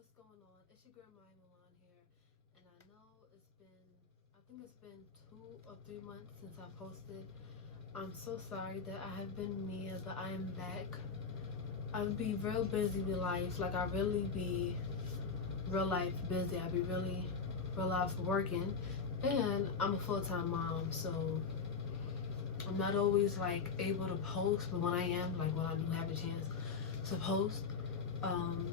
What's going on? It's your girl Maya Milan here, and I know I think it's been 2 or 3 months since I posted. I'm so sorry that I have been Mia, but I am back. I would be real busy with life, like I really be real life busy. I be really real life working, and I'm a full-time mom, so I'm not always like able to post, but when I am, like when I do have a chance to post, um,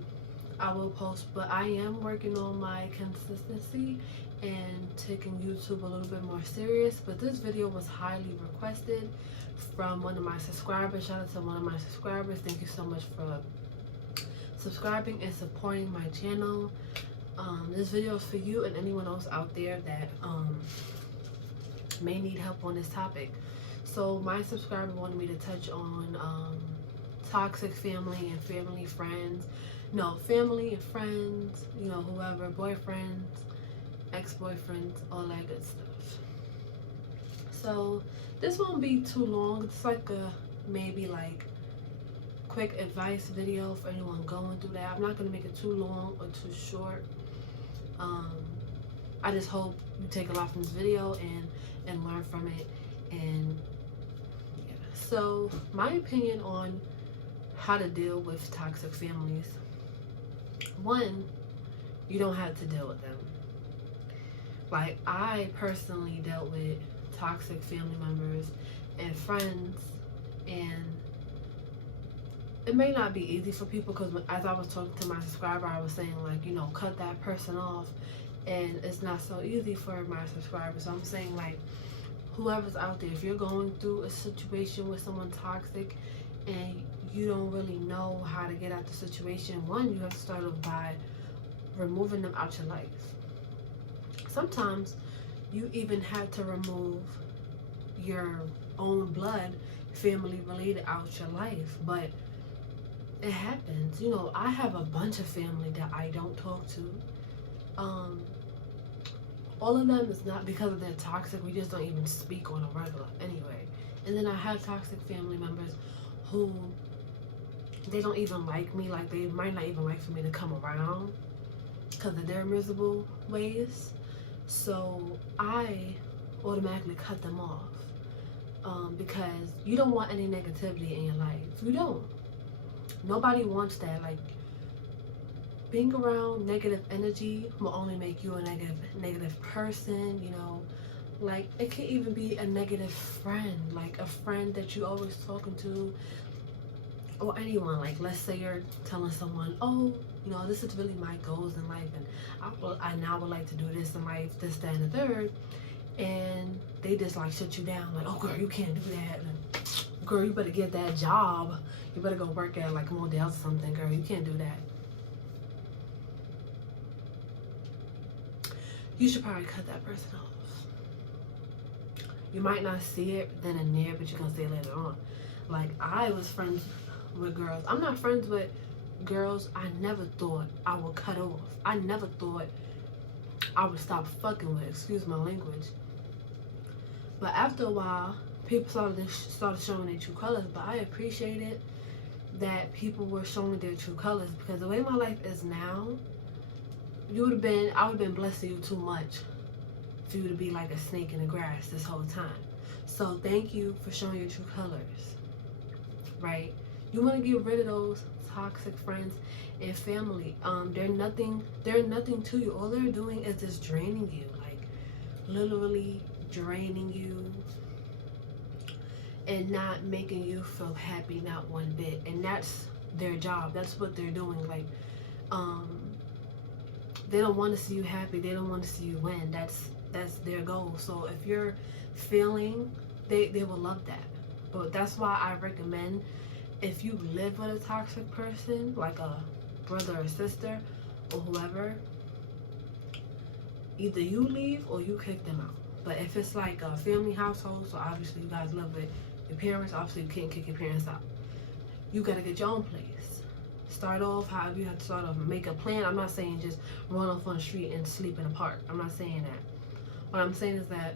I will post. But I am working on my consistency and taking YouTube a little bit more serious. But this video was highly requested from one of my subscribers. Shout out to one of my subscribers. Thank you so much for subscribing and supporting my channel. This video is for you and anyone else out there that may need help on this topic. So my subscriber wanted me to touch on toxic family and family friends. No, family and friends, you know, whoever, boyfriends, ex-boyfriends, all that good stuff. So this won't be too long. It's like a maybe like quick advice video for anyone going through that. I'm not going to make it too long or too short. I just hope you take a lot from this video and learn from it. And yeah, so my opinion on how to deal with toxic families. One, you don't have to deal with them. Like, I personally dealt with toxic family members and friends, and it may not be easy for people, because as I was talking to my subscriber, I was saying, like, you know, cut that person off, and it's not so easy for my subscribers. So I'm saying, like, whoever's out there, if you're going through a situation with someone toxic and you don't really know how to get out the situation, one, you have to start off by removing them out your life. Sometimes you even have to remove your own blood family related out your life, but it happens. You know, I have a bunch of family that I don't talk to. All of them is not because of they're toxic. We just don't even speak on a regular anyway. And then I have toxic family members who they don't even like me. Like, they might not even like for me to come around because of their miserable ways. So I automatically cut them off, because you don't want any negativity in your life. You don't. Nobody wants that. Like, being around negative energy will only make you a negative person, you know. Like, it can even be a negative friend, like a friend that you always talking to, or anyone. Like, let's say you're telling someone, oh, you know, this is really my goals in life, and I now would like to do this in life, this, that, and the third, and they just like shut you down, like, oh girl, you can't do that, and, girl, you better get that job, you better go work at like Modell's or something, girl, you can't do that. You should probably cut that person off. You might not see it then and there, but you're gonna see it later on. Like, I was friends with girls. I'm not friends with girls I never thought I would cut off. I never thought I would stop fucking with, excuse my language. But after a while, people started showing their true colors. But I appreciated that people were showing their true colors, because the way my life is now, I would have been blessing you too much for you to be like a snake in the grass this whole time. So thank you for showing your true colors, right? You want to get rid of those toxic friends and family. They're nothing to you. All they're doing is just draining you, like literally draining you, and not making you feel happy, not one bit. And that's their job. That's what they're doing. Like, they don't want to see you happy. They don't want to see you win. That's their goal. So if you're feeling, they will love that. But that's why I recommend, if you live with a toxic person, like a brother or sister or whoever, either you leave or you kick them out. But if it's like a family household, so obviously you guys live with your parents, obviously you can't kick your parents out. You gotta get your own place. Start off however you have to start off. Make a plan. I'm not saying just run off on the street and sleep in a park. I'm not saying that. What I'm saying is that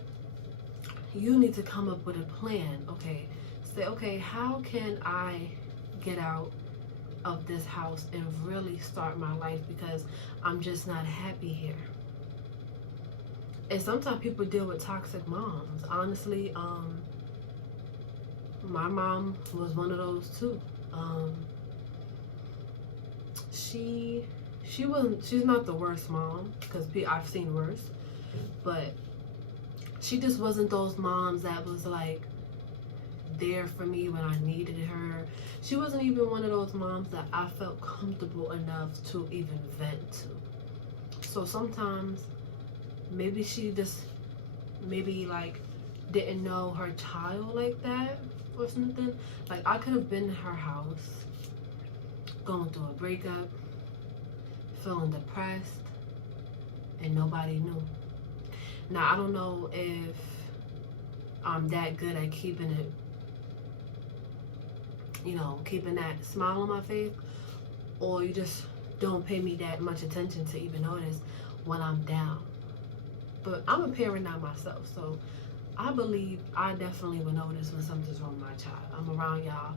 you need to come up with a plan. Okay, say, okay, how can I get out of this house and really start my life because I'm just not happy here. And sometimes people deal with toxic moms. Honestly, my mom was one of those too. She's not the worst mom, because I've seen worse, but she just wasn't those moms that was like there for me when I needed her. She wasn't even one of those moms that I felt comfortable enough to even vent to. So sometimes maybe she just like didn't know her child like that or something. Like, I could have been in her house going through a breakup, feeling depressed, and nobody knew. Now, I don't know if I'm that good at keeping it, keeping that smile on my face, or you just don't pay me that much attention to even notice when I'm down. But I'm a parent now myself, so I believe I definitely would notice when something's wrong with my child. I'm around y'all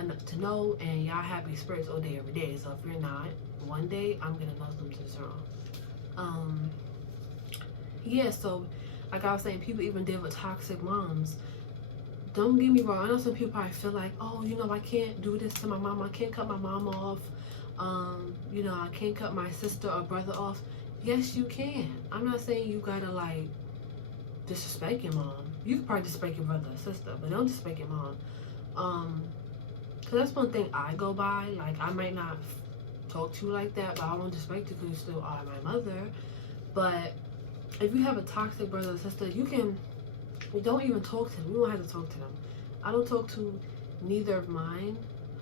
enough to know, and y'all happy spirits all day, every day. So if you're not, one day I'm gonna know something's wrong. Yeah, so like I was saying, people even deal with toxic moms. Don't get me wrong, I know some people probably feel like, oh, I can't do this to my mom, I can't cut my mom off, I can't cut my sister or brother off. Yes, you can. I'm not saying you gotta like disrespect your mom. You can probably disrespect your brother or sister, but don't disrespect your mom. Cause that's one thing I go by. Like, I might not talk to you like that, but I won't disrespect you because you still are my mother. But if you have a toxic brother or sister, you don't even talk to them. You don't have to talk to them. I don't talk to neither of mine.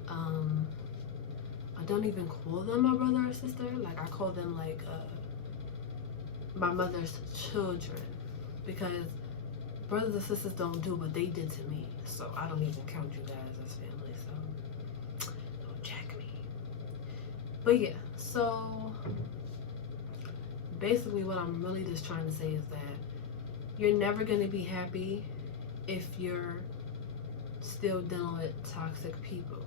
I don't even call them my brother or sister. Like, I call them like my mother's children, because brothers and sisters don't do what they did to me. So I don't even count you guys as family. So don't check me. But yeah, so basically what I'm really just trying to say is that you're never going to be happy if you're still dealing with toxic people.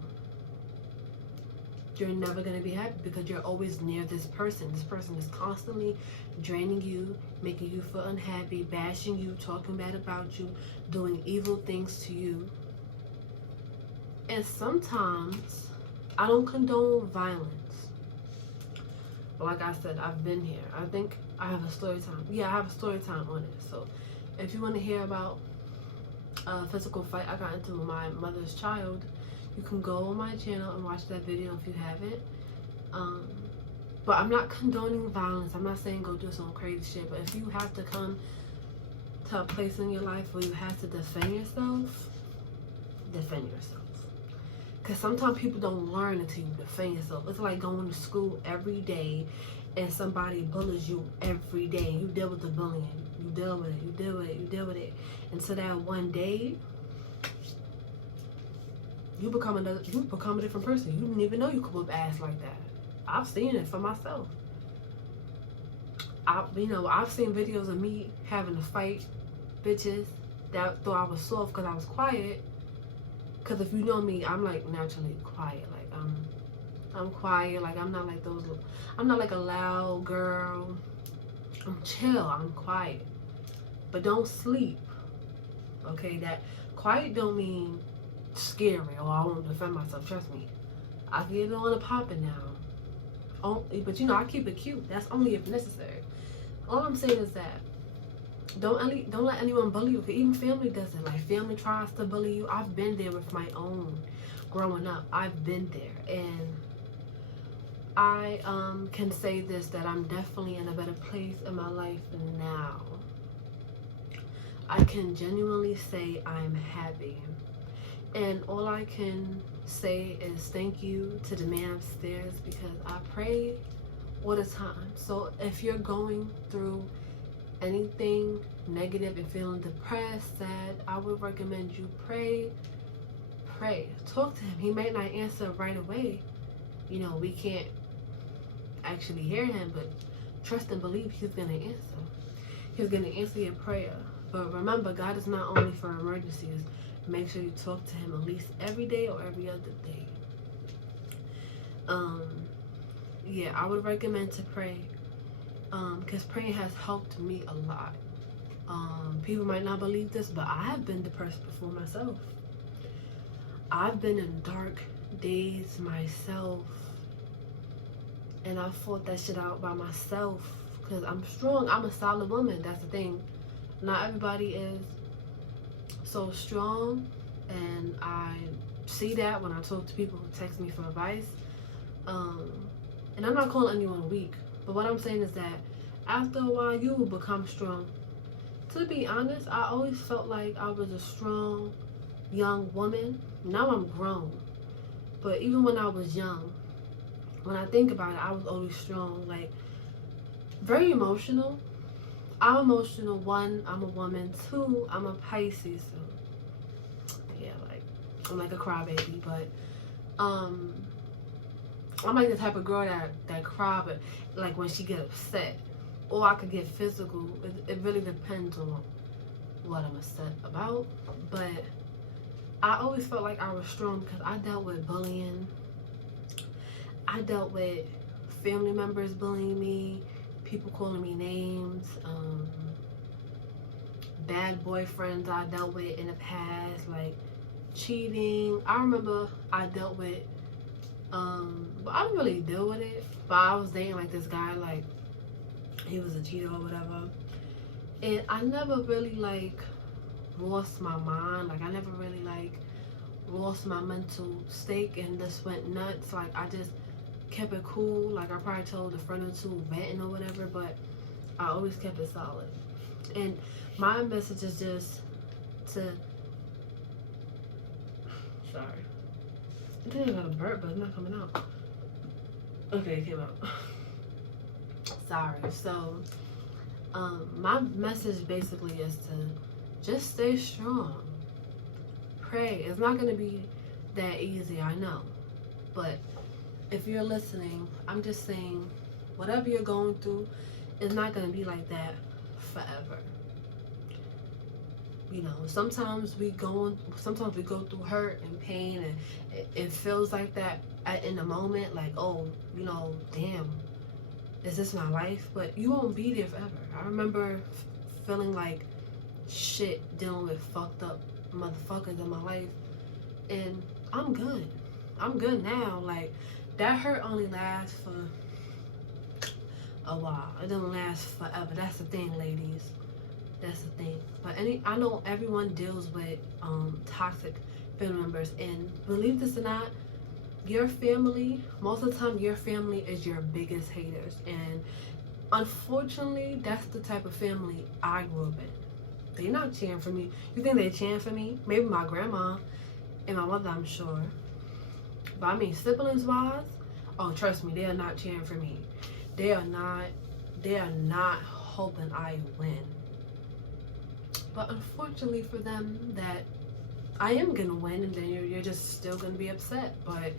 You're never going to be happy because you're always near this person. This person is constantly draining you, making you feel unhappy, bashing you, talking bad about you, doing evil things to you. And sometimes I don't condone violence. But like I said, I've been here. I think I have a story time. Yeah, I have a story time on it. So if you want to hear about a physical fight I got into with my mother's child, you can go on my channel and watch that video if you haven't. But I'm not condoning violence. I'm not saying go do some crazy shit. But if you have to come to a place in your life where you have to defend yourself, defend yourself. Because sometimes people don't learn until you defend yourself. It's like going to school every day and somebody bullies you every day. You deal with the bullying. You deal with it. You deal with it. You deal with it. Until that one day, you become a different person. You didn't even know you could whip ass like that. I've seen it for myself. I've seen videos of me having to fight bitches that thought I was soft because I was quiet. Because if you know me, I'm like naturally quiet. Like, I'm quiet. Like, I'm not like those. I'm not like a loud girl. I'm chill. I'm quiet. But don't sleep. Okay, that quiet don't mean scary or I won't defend myself. Trust me, I can get it on a popping now. But I keep it cute. That's only if necessary. All I'm saying is that don't let anyone bully you. Even family does it. Like, family tries to bully you. I've been there with my own growing up. I've been there, and I can say this, that I'm definitely in a better place in my life now. I can genuinely say I'm happy. And all I can say is thank you to the man upstairs, because I pray all the time. So if you're going through anything negative and feeling depressed, sad, I would recommend you pray. Talk to him. He might not answer right away. We can't actually hear him, but trust and believe he's going to answer. He's going to answer your prayer. But remember, God is not only for emergencies. Make sure you talk to him at least every day or every other day. Um, yeah, I would recommend to pray. Because praying has helped me a lot. People might not believe this, but I have been depressed before myself. I've been in dark days myself, and I fought that shit out by myself. Because I'm strong. I'm a solid woman. That's the thing. Not everybody is so strong, and I see that when I talk to people who text me for advice. And I'm not calling anyone weak, but what I'm saying is that after a while you will become strong. To be honest, I always felt like I was a strong young woman. Now I'm grown, but even when I was young, when I think about it, I was always strong, like very emotional. I'm emotional. One, I'm a woman. Two, I'm a Pisces, so yeah, like I'm like a crybaby, but I'm like the type of girl that cry, but like when she get upset, or I could get physical. It really depends on what I'm upset about. But I always felt like I was strong because I dealt with bullying. I dealt with family members bullying me, people calling me names, bad boyfriends I dealt with in the past, like cheating. I remember I dealt with but I didn't really deal with it. But I was dating like this guy, like he was a cheater or whatever. And I never really like lost my mind. Like I never really like lost my mental stake and just went nuts. Like I just kept it cool. Like I probably told a friend or two venting or whatever, but I always kept it solid. And my message is just to sorry. I think I got a burp, but it's not coming out. Okay, it came out. Sorry. So, my message basically is to just stay strong. Pray. It's not going to be that easy, I know. But if you're listening, I'm just saying, whatever you're going through, it's not going to be like that forever. You know, sometimes we go through hurt and pain, and it feels like that in the moment, like, oh, you know, damn, is this my life? But you won't be there forever. I remember feeling like shit dealing with fucked up motherfuckers in my life, and I'm good now. Like that hurt only lasts for a while. It doesn't last forever. That's the thing, ladies. That's the thing. But I know everyone deals with toxic family members, and believe this or not, your family, most of the time your family is your biggest haters. And unfortunately, that's the type of family I grew up in. They're not cheering for me. You think they're cheering for me? Maybe my grandma and my mother, I'm sure. But I mean, siblings wise, oh, trust me, they are not cheering for me. They are not hoping I win. But unfortunately for them, that I am gonna win, and then you're just still gonna be upset. But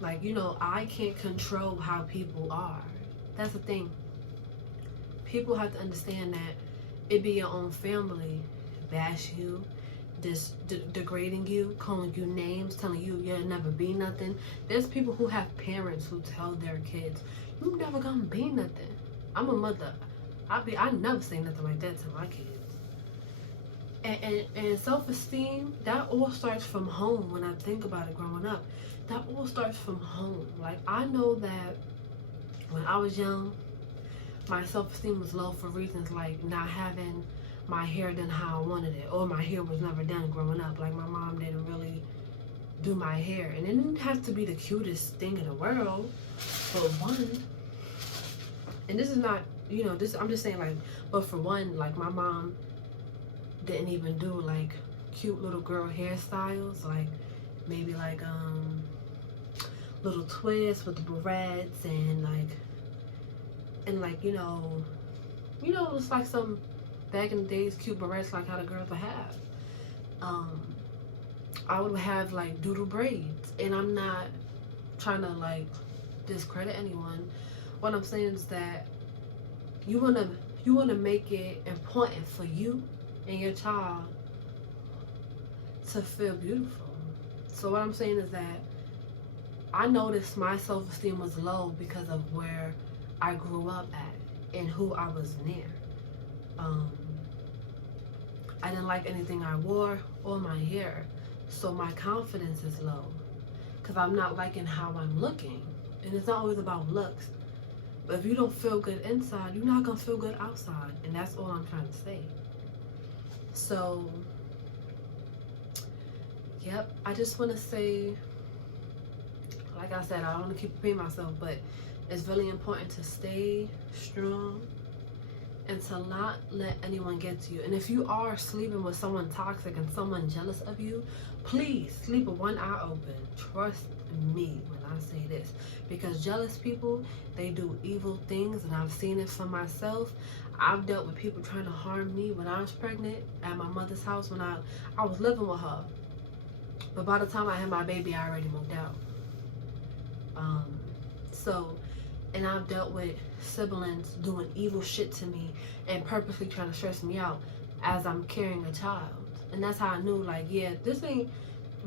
like, you know, I can't control how people are. That's the thing. People have to understand that it be your own family bash you, just degrading you, calling you names, telling you you'll never be nothing. There's people who have parents who tell their kids, "You never gonna be nothing." I'm a mother. I never say nothing like that to my kids. And self-esteem, that all starts from home. When I think about it growing up, that all starts from home. Like I know that when I was young, my self-esteem was low for reasons like not having my hair done how I wanted it, or my hair was never done growing up. Like my mom didn't really do my hair, and it didn't have to be the cutest thing in the world, but one. And this is not, you know, this, I'm just saying, like, but for one, like my mom didn't even do like cute little girl hairstyles, like maybe like little twists with the barrettes, and like you know it's like some back in the days cute barrettes, like how the girls would have. I would have like doodle braids, and I'm not trying to like discredit anyone. What I'm saying is that you wanna make it important for you and your child to feel beautiful. So what I'm saying is that I noticed my self-esteem was low because of where I grew up at and who I was near. Um, I didn't like anything I wore or my hair, so my confidence is low because I'm not liking how I'm looking. And it's not always about looks. But if you don't feel good inside, you're not gonna feel good outside, and that's all I'm trying to say. So, yep, I just want to say, like I said, I don't want to keep repeating myself, but it's really important to stay strong and to not let anyone get to you. And if you are sleeping with someone toxic and someone jealous of you, please sleep with one eye open. Trust me when I say this, because jealous people, they do evil things, and I've seen it for myself. I've dealt with people trying to harm me when I was pregnant at my mother's house when I was living with her. But by the time I had my baby, I already moved out. And I've dealt with siblings doing evil shit to me and purposely trying to stress me out as I'm carrying a child. And that's how I knew, like, yeah, this ain't,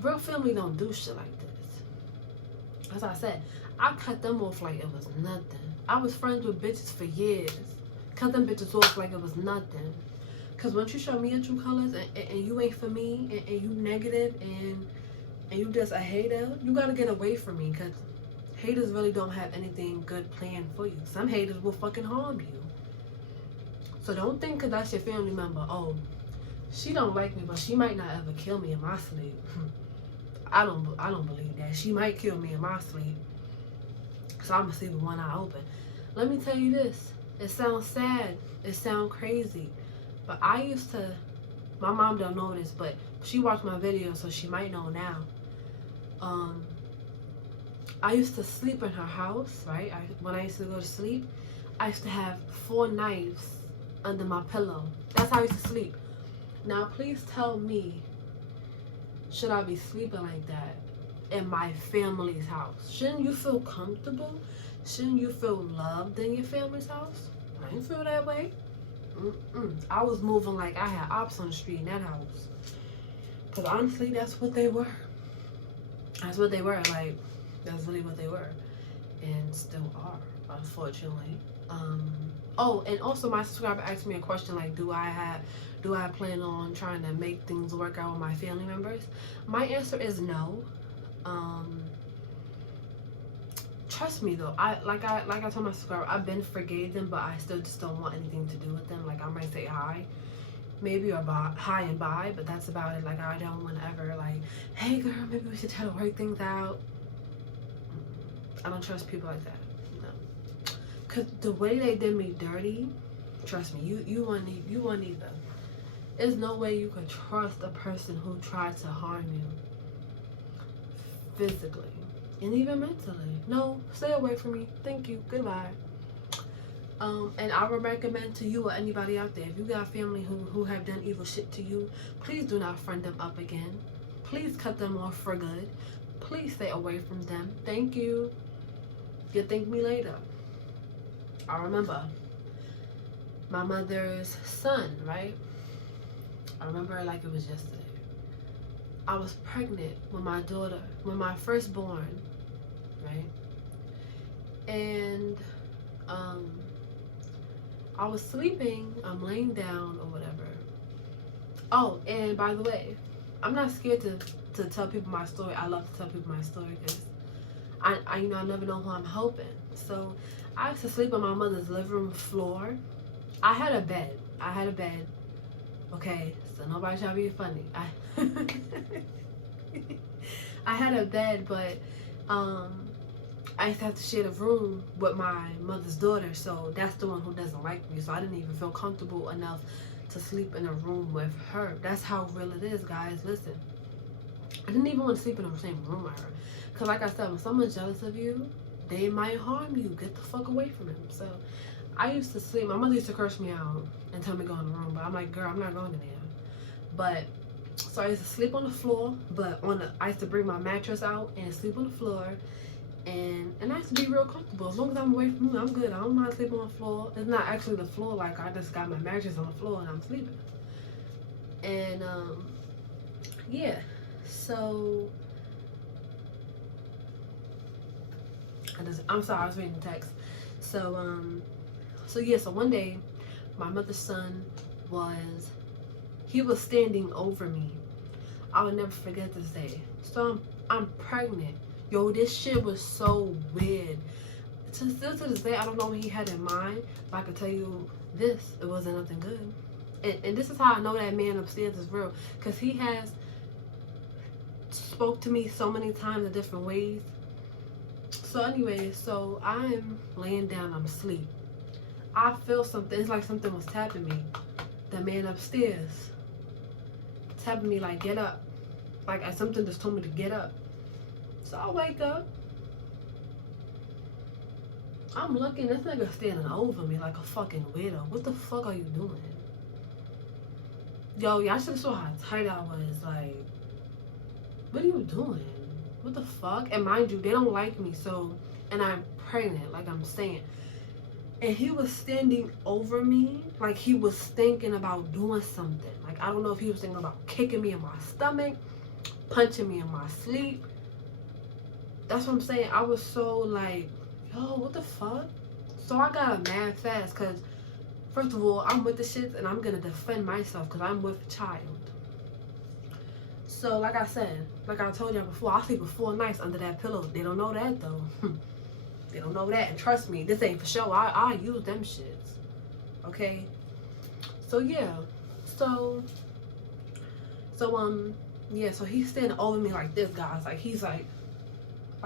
real family don't do shit like this. As I said, I cut them off like it was nothing. I was friends with bitches for years. Cut them bitches off like it was nothing. Because once you show me your true colors and you ain't for me and you negative and you just a hater, you got to get away from me, because haters really don't have anything good planned for you. Some haters will fucking harm you. So don't think because that's your family member, oh, she don't like me, but she might not ever kill me in my sleep. I don't believe that. She might kill me in my sleep. So I'm gonna sleep with one eye open. Let me tell you this. It sounds sad. It sounds crazy. But I used to, my mom don't know this, but she watched my video, so she might know now. I used to sleep in her house, right? When I used to go to sleep, I used to have 4 knives under my pillow. That's how I used to sleep. Now, please tell me, should I be sleeping like that in my family's house? Shouldn't you feel comfortable? Shouldn't you feel loved in your family's house? I didn't feel that way. I was moving like I had ops on the street in that house. Because honestly, that's what they were. That's what they were. Like, that's really what they were. And still are, unfortunately. Oh, and also my subscriber asked me a question like, do I plan on trying to make things work out with my family members? My answer is no. Trust me though, I told my subscriber, I've been forgave them, but I still just don't want anything to do with them. Like, I might say hi, maybe, or bye, hi and bye, but that's about it. Like, I don't want to ever like, hey girl, maybe we should try to work things out. I don't trust people like that. No, cause the way they did me dirty, trust me, you won't either. There's no way you could trust a person who tried to harm you physically and even mentally. No, stay away from me. Thank you. Goodbye. And I would recommend to you or anybody out there, if you got family who have done evil shit to you, please do not friend them up again. Please cut them off for good. Please stay away from them. Thank you. You'll thank me later. I remember my mother's son, right? I remember it like it was yesterday. I was pregnant with my daughter, with my firstborn, right? And I was sleeping, I'm laying down or whatever. Oh, and by the way, I'm not scared to tell people my story. I love to tell people my story because I never know who I'm helping. So I used to sleep on my mother's living room floor. I had a bed. Okay, so nobody try to be funny. I had a bed, but I used to have to share the room with my mother's daughter, so that's the one who doesn't like me. So I didn't even feel comfortable enough to sleep in a room with her. That's how real it is, guys. Listen, I didn't even want to sleep in the same room with her. Because like I said, when someone's jealous of you, they might harm you. Get the fuck away from them. So I used to sleep. My mother used to curse me out and tell me to go in the room. But I'm like, girl, I'm not going in there. But, so I used to sleep on the floor. But I used to bring my mattress out and sleep on the floor. And I used to be real comfortable. As long as I'm away from you, I'm good. I don't mind sleeping on the floor. It's not actually the floor. Like, I just got my mattress on the floor and I'm sleeping. And, yeah. So I'm sorry, I was reading the text. So yeah, so one day my mother's son was standing over me. I will never forget this day. So I'm pregnant. Yo, this shit was so weird. Still to this day, I don't know what he had in mind, but I can tell you this, it wasn't nothing good. And this is how I know that man upstairs is real, because he has spoke to me so many times in different ways. So anyway, so I'm laying down, I'm asleep. I feel something, it's like something was tapping me. The man upstairs tapping me like, get up. Like something just told me to get up. So I wake up. I'm looking, this nigga standing over me like a fucking weirdo. What the fuck are you doing? Yo, y'all should have saw how tight I was. Like, what are you doing? What the fuck? And mind you, they don't like me, so, and I'm pregnant, like I'm saying. And he was standing over me like he was thinking about doing something. Like, I don't know if he was thinking about kicking me in my stomach, punching me in my sleep. That's what I'm saying. I was so like, yo, what the fuck? So I got a mad fast because, first of all, I'm with the shits and I'm going to defend myself because I'm with a child. So like I said, like I told y'all before, I sleep for 4 nights under that pillow. They don't know that though. They don't know that. And trust me, this ain't for show. I use them shits. Okay? So yeah. So yeah, so he's standing over me like this, guys. Like he's like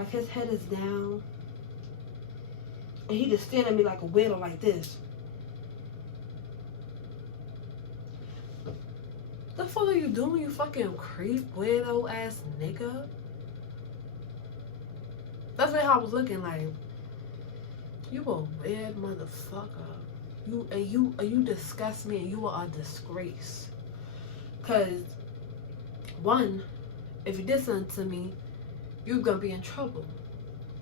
his head is down. And he just staring at me like a weirdo like this. The fuck are you doing, you fucking creep, weirdo ass nigga? That's how I was looking like. You a weird motherfucker. You disgust me and you are a disgrace. Cause one, if you did something to me, you're gonna be in trouble.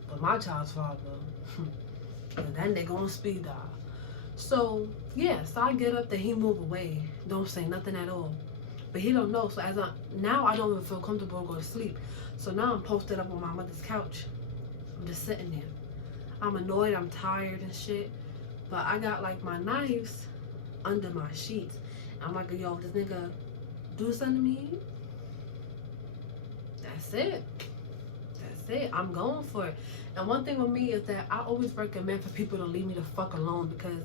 But my child's father, that nigga on speed dial. So yeah, so I get up, then he move away. Don't say nothing at all. But he don't know. So now I don't even feel comfortable to go to sleep. So now I'm posted up on my mother's couch. I'm just sitting there. I'm annoyed, I'm tired and shit. But I got like my knives under my sheets. I'm like, yo, this nigga do something to me, that's it. That's it. I'm going for it. And one thing with me is that I always recommend for people to leave me the fuck alone, because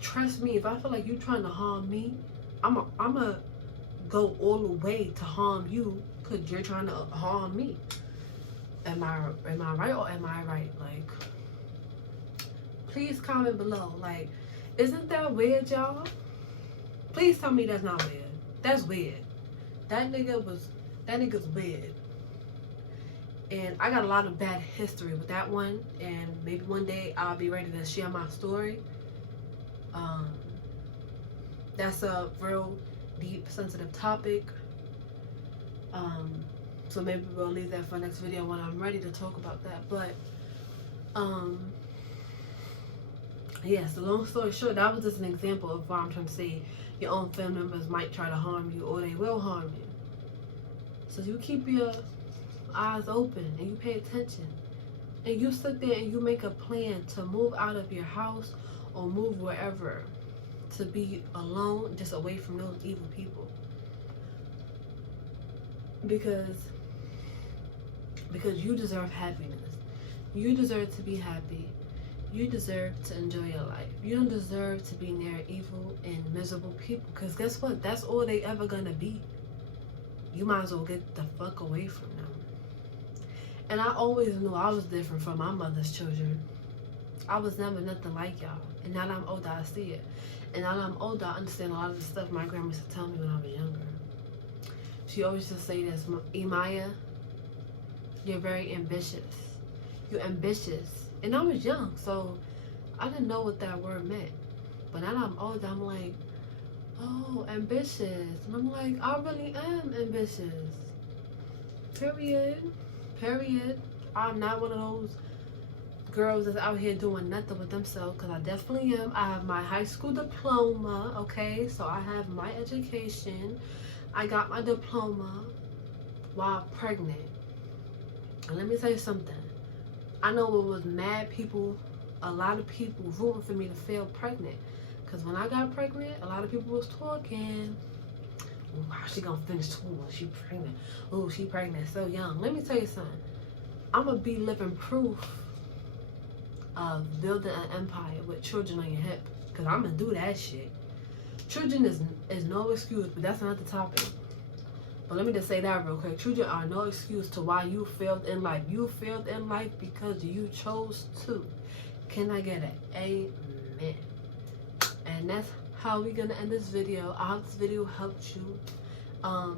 trust me, if I feel like you trying to harm me, I'm a go all the way to harm you because you're trying to harm me. Am I right or am I right? Like, please comment below. Like, isn't that weird, y'all? Please tell me that's not weird. That's weird. That nigga's weird. And I got a lot of bad history with that one, and maybe one day I'll be ready to share my story. That's a real deep, sensitive topic. So maybe we'll leave that for next video when I'm ready to talk about that. But yes, the long story short, that was just an example of what I'm trying to say. Your own family members might try to harm you, or they will harm you. So you keep your eyes open and you pay attention, and you sit there and you make a plan to move out of your house or move wherever, to be alone, just away from those evil people. Because you deserve happiness. You deserve to be happy. You deserve to enjoy your life. You don't deserve to be near evil and miserable people, because guess what? That's all they ever gonna be. You might as well get the fuck away from them. And I always knew I was different from my mother's children. I was never nothing like y'all. And now that I'm older, I see it. And now that I'm older, I understand a lot of the stuff my grandma used to tell me when I was younger. She always used to say this, Emaya, you're very ambitious. You're ambitious. And I was young, so I didn't know what that word meant. But now that I'm older, I'm like, oh, ambitious. And I'm like, I really am ambitious. Period. Period. I'm not one of those girls that's out here doing nothing with themselves, because I definitely am. I have my high school diploma, okay? So I have my education. I got my diploma while pregnant. And let me tell you something. I know it was mad people, a lot of people rooting for me to fail pregnant. Because when I got pregnant, a lot of people was talking, oh, how she gonna finish school when she pregnant? Oh, she pregnant so young. Let me tell you something. I'm gonna be living proof of building an empire with children on your hip. Because I'm gonna do that shit. Children is no excuse, but that's another topic. But let me just say that real quick. Children are no excuse to why you failed in life. You failed in life because you chose to. Can I get an amen? And that's how we're gonna end this video. I hope this video helped you,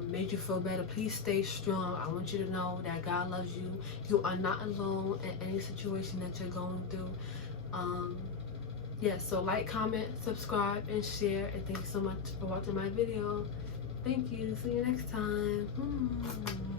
made you feel better. Please stay strong. I want you to know that God loves you. You are not alone in any situation that you're going through. Yeah, so like, comment, subscribe, and share. And thank you so much for watching my video. Thank you. See you next time.